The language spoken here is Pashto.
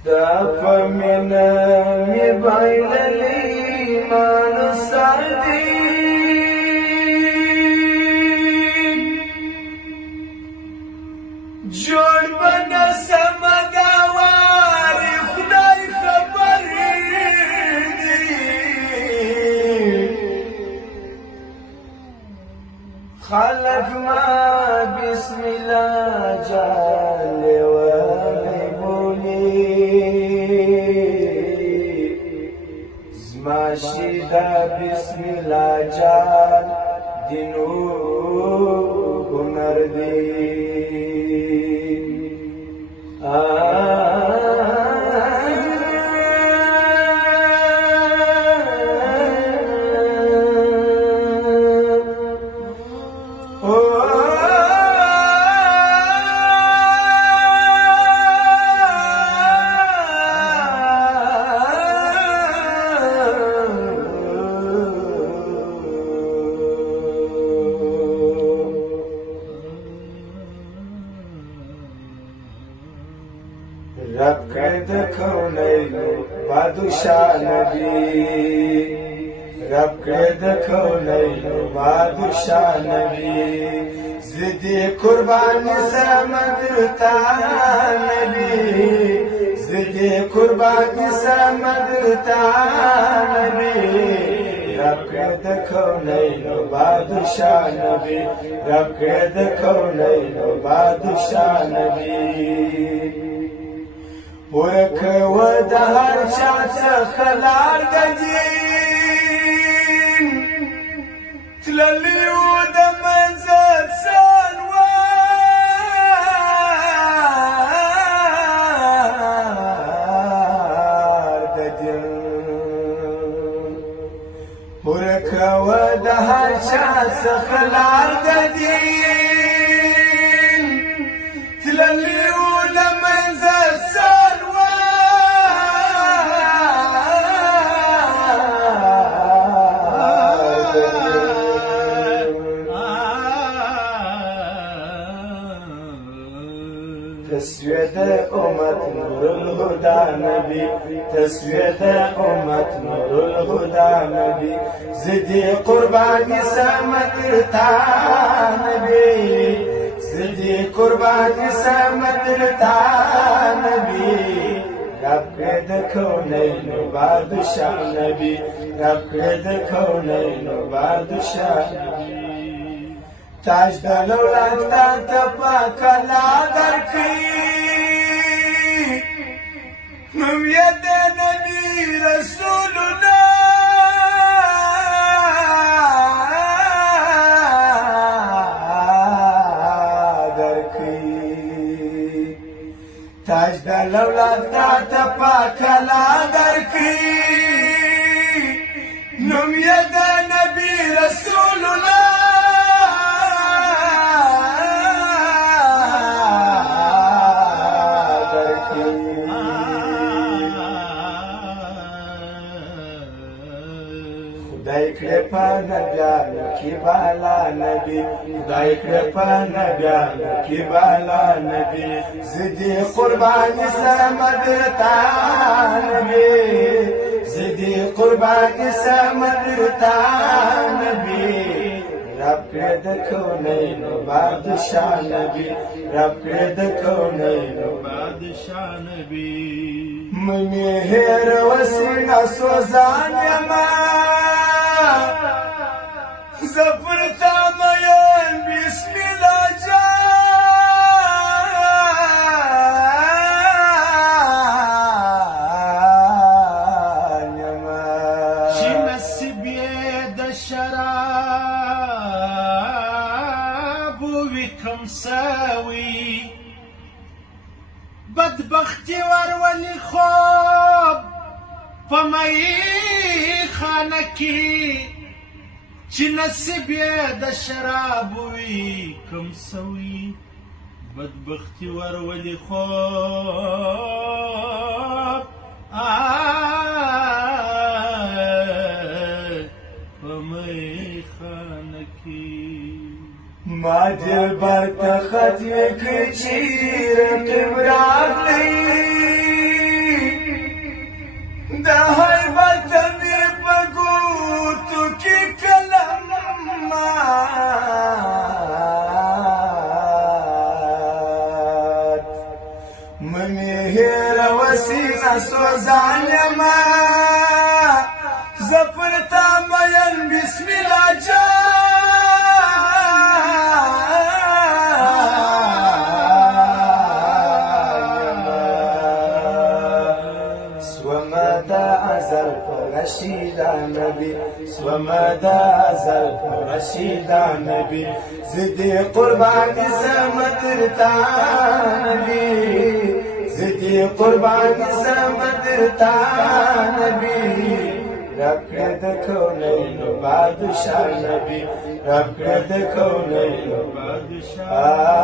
ستا په مینه مې بایللی ایمان سر دی جوړ به نسم دا وارې خدای خبر دی خلق ما بسم الله جان لیوالی بولی زماشی دا بسم الله جان دینو هنر دی رب کرد کونینو بادشاہ نبی رب کرد کونینو بادشاہ نبی زدی قربانی سمدرتا نبی زدی قربانی سمدرتا نبی رب کرد کونینو بادشاہ نبی رب کرد کونینو بادشاہ نبی ورکو د هر چا څخه لار د دین تللی و د منزل سالوار د دین ورکو د هر چا څخه لار د دین تللی و د منزل تسویه د امت نور الهدى نبی تسویه د امت نور الهدى نبی زدی قربانی سمدرتا نبی زدی قربانی سمدرتا نبی رب کرد کونینو بادشاہ نبی رب کرد کونینو بادشاہ نبی تاج د دولت تا پاک لا درکړي نوم یې د نبی رسول الله درکړي تاج د دولت تا پاک لا درکړي نوم یې د نبی رسول الله خدای کړه په نبیانو کې بالا نبی خدای کړه په نبیانو کې بالا نبی زدی قربانی سمدرتا نبی زدی قربانی سمدرتا نبی رب کړه د کونینو بادشاہ نبی رب کړه د کونینو بادشاہ نبی منی هر وسینا سوزان یما زفر تامین بسم الله جان یما چی نصیب د شراب وکم ساوی بدبختی ورولي خوب پمای خانه کی چې نصیب د شراب وی کم سوی بدبختی ورولي خوب پمای خانه کی ما دلبر ته خط وکړي چې رقیب راغلی منی هیر وسینا سوزان یما زفرتا مین بسم الله رشیدا نبی سومدا ازل رشیدا نبی زدی قربان سمدرتا نبی زدی قربان سمدرتا نبی رکھد کونین بادشاہ نبی رکھد کونین بادشاہ